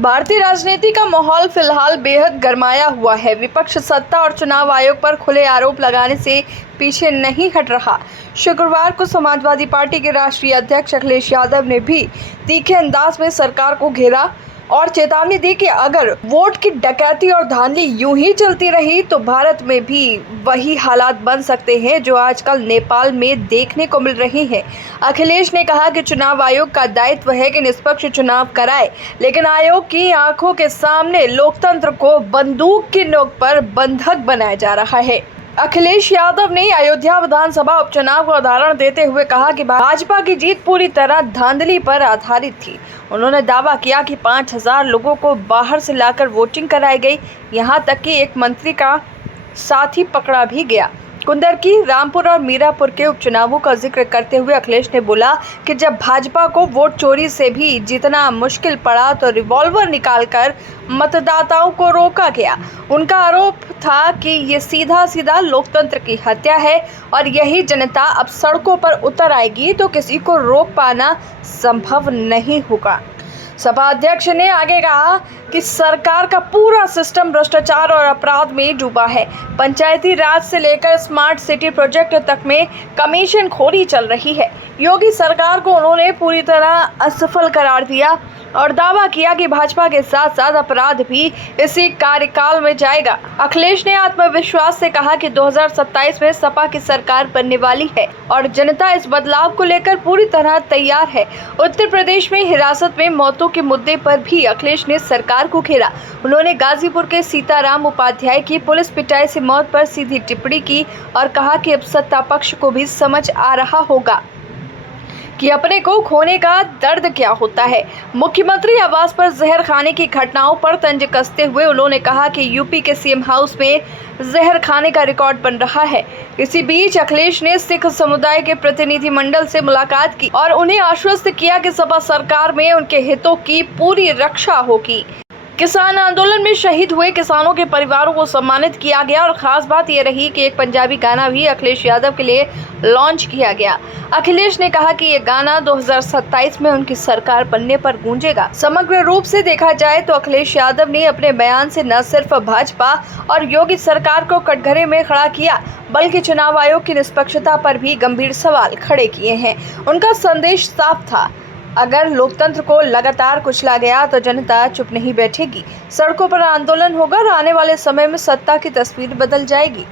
भारतीय राजनीति का माहौल फिलहाल बेहद गरमाया हुआ है। विपक्ष सत्ता और चुनाव आयोग पर खुले आरोप लगाने से पीछे नहीं हट रहा। शुक्रवार को समाजवादी पार्टी के राष्ट्रीय अध्यक्ष अखिलेश यादव ने भी तीखे अंदाज में सरकार को घेरा और चेतावनी दी कि अगर वोट की डकैती और धांधली यूं ही चलती रही तो भारत में भी वही हालात बन सकते हैं जो आजकल नेपाल में देखने को मिल रही हैं। अखिलेश ने कहा कि चुनाव आयोग का दायित्व है कि निष्पक्ष चुनाव कराए, लेकिन आयोग की आंखों के सामने लोकतंत्र को बंदूक की नोक पर बंधक बनाया जा रहा है। अखिलेश यादव ने अयोध्या विधानसभा उपचुनाव का उदाहरण देते हुए कहा कि भाजपा की जीत पूरी तरह धांधली पर आधारित थी। उन्होंने दावा किया कि 5000 लोगों को बाहर से लाकर वोटिंग कराई गई, यहां तक कि एक मंत्री का साथी पकड़ा भी गया। कुंदरकी, रामपुर और मीरापुर के उपचुनावों का जिक्र करते हुए अखिलेश ने बोला कि जब भाजपा को वोट चोरी से भी जीतना मुश्किल पड़ा तो रिवॉल्वर निकालकर मतदाताओं को रोका गया। उनका आरोप था कि ये सीधा लोकतंत्र की हत्या है और यही जनता अब सड़कों पर उतर आएगी तो किसी को रोक पाना संभव नहीं होगा। सपा अध्यक्ष ने आगे कहा कि सरकार का पूरा सिस्टम भ्रष्टाचार और अपराध में डूबा है। पंचायती राज से लेकर स्मार्ट सिटी प्रोजेक्ट तक में कमीशन खोरी चल रही है। योगी सरकार को उन्होंने पूरी तरह असफल करार दिया और दावा किया कि भाजपा के साथ साथ अपराध भी इसी कार्यकाल में जाएगा। अखिलेश ने आत्मविश्वास से कहा कि 2027 में सपा की सरकार बनने वाली है और जनता इस बदलाव को लेकर पूरी तरह तैयार है। उत्तर प्रदेश में हिरासत में मौतों के मुद्दे पर भी अखिलेश ने सरकार को घेरा। उन्होंने गाजीपुर के सीताराम उपाध्याय की पुलिस पिटाई से मौत पर सीधी टिप्पणी की और कहा कि अब सत्ता पक्ष को भी समझ आ रहा होगा कि अपने को खोने का दर्द क्या होता है। मुख्यमंत्री आवास पर जहर खाने की घटनाओं पर तंज कसते हुए उन्होंने कहा कि यूपी के सीएम हाउस में जहर खाने का रिकॉर्ड बन रहा है। इसी बीच अखिलेश ने सिख समुदाय के प्रतिनिधिमंडल से मुलाकात की और उन्हें आश्वस्त किया कि सपा सरकार में उनके हितों की पूरी रक्षा होगी। किसान आंदोलन में शहीद हुए किसानों के परिवारों को सम्मानित किया गया और खास बात यह रही कि एक पंजाबी गाना भी अखिलेश यादव के लिए लॉन्च किया गया। अखिलेश ने कहा कि ये गाना 2027 में उनकी सरकार बनने पर गूंजेगा। समग्र रूप से देखा जाए तो अखिलेश यादव ने अपने बयान से न सिर्फ भाजपा और योगी सरकार को कटघरे में खड़ा किया, बल्कि चुनाव आयोग की निष्पक्षता पर भी गंभीर सवाल खड़े किए हैं। उनका संदेश साफ था, अगर लोकतंत्र को लगातार कुचला गया तो जनता चुप नहीं बैठेगी, सड़कों पर आंदोलन होगा और आने वाले समय में सत्ता की तस्वीर बदल जाएगी।